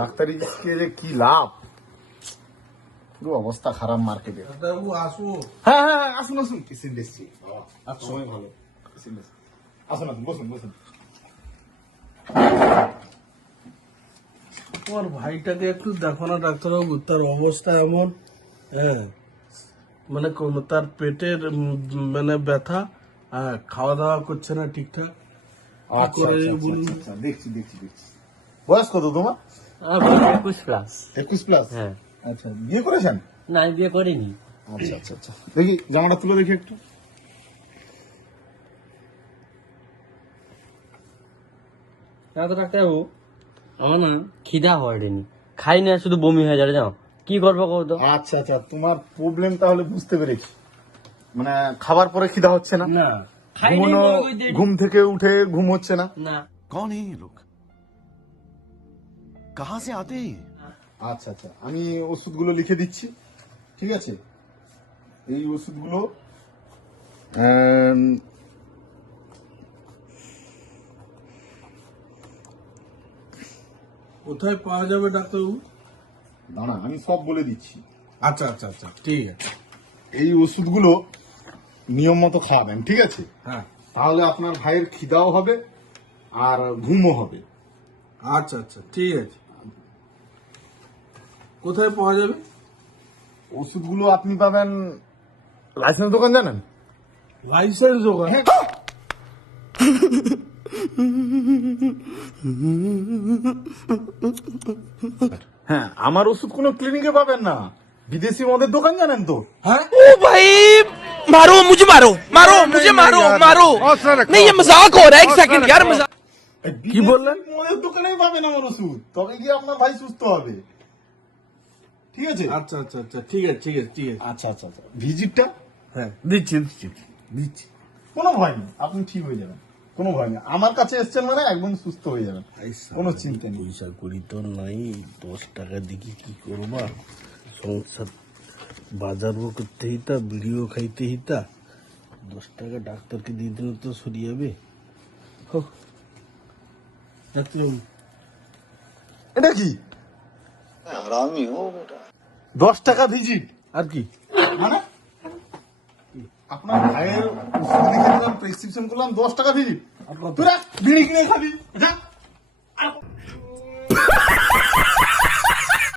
ডাক্তারি যে কি লাভ, পুরো অবস্থা খারাপ মার্কেটে। হ্যাঁ হ্যাঁ হ্যাঁ, আসুন আসুন, পেশেন্ট এসছি, সময় ভালো, পেশেন্ট এসছি, আসুন আসুন, বসুন বসুন। তোমার ভাইটাকে একটু দেখো না ডাক্তারবাবু, তার অবস্থা এমন, হ্যাঁ মানে তার পেটের মানে ব্যথা, খাওয়া দাওয়া করছে না ঠিকঠাক। আচ্ছা আচ্ছা আচ্ছা, দেখছি দেখছি দেখছি। বয়স কত তোমার? 21+। 21+? হ্যাঁ। আচ্ছা, বিয়ে করেছেন? না, আমি বিয়ে করিনি। আচ্ছা আচ্ছা আচ্ছা, দেখি জামাটা তুলে দেখি একটু। ডাক্তারবাবু, আমার না খিদা হয়নি, খাই না, শুধু বমি হয়ে যাবে, জানো কি করবো কও তো? আচ্ছা আচ্ছা, তোমার প্রবলেম তাহলে বুঝতে পেরেছি, মানে খাবার পরে খিদা হচ্ছে না, না, খাই ঘুমানো, ঘুম থেকে উঠে ঘুম হচ্ছে না। না। कौन है ये लोग? कहां से आते हैं? আচ্ছা আচ্ছা, আমি ওষুধগুলো লিখে দিচ্ছি, ঠিক আছে? এই ওষুধগুলো কোথায় পাওয়া যাবে ডাক্তারবাবু? দাঁড়া, আমি সব বলে দিচ্ছি। আচ্ছা আচ্ছা আচ্ছা, ঠিক আছে। এই ওষুধগুলো নিয়ম মতো খাওয়াবেন, ঠিক আছে? হ্যাঁ, তাহলে আপনার ভাইয়ের খিদাও হবে আর ঘুমও হবে। আচ্ছা আচ্ছা, ঠিক আছে। কোথায় পাওয়া যাবে? ওষুধগুলো আপনি পাবেন, লাইসেন্স দোকান জানেন? লাইসেন্স দোকান? হ্যাঁ, আমার ওষুধ কোনো ক্লিনিকে পাবেন না, বিদেশি মদের দোকান জানেন তো? হ্যাঁ, ओ भाई मारो मुझे, मारो मारो मुझे, मारो मारो। नहीं ये मजाक हो रहा है, एक सेकंड यार, मजाक। কি বললেন? মদের দোকানেই পাবেন আমার ওষুধ, তবে গিয়ে আপনার ভাই সুস্থ হবে, ঠিক আছে? আচ্ছা আচ্ছা আচ্ছা, ঠিক আছে ঠিক আছে ঠিক আছে। আচ্ছা আচ্ছা আচ্ছা, ভিজিটটা হ্যাঁ, দিচ্ছি দিচ্ছি দিচ্ছি। কোনো ভয় নেই, আপনি ঠিক হয়ে যাবেন, কোনো ভয় নেই। আমার কাছে এসছেন মানে একদম সুস্থ হয়ে যাবেন, কোনো চিন্তা নেই। পয়সা করি তো নাই, 10 টাকা দিকে কি করবা, সংসার বাজারও করতে হিতা, বিড়িও খাইতে হিতা, 10 টাকা ডাক্তারকে দিয়ে দিলে তো সরি যাবে। ডাক্তারবাবু, এটা কি? 10 টাকা ভিজিট আর কি? মানে আপনার ভাইয়ের ওষুধ লিখে দিলাম, প্রেসক্রিপশন করলাম, 10 টাকা ভিজিট, তোরা বিড়ি কিনে খাবি, যা।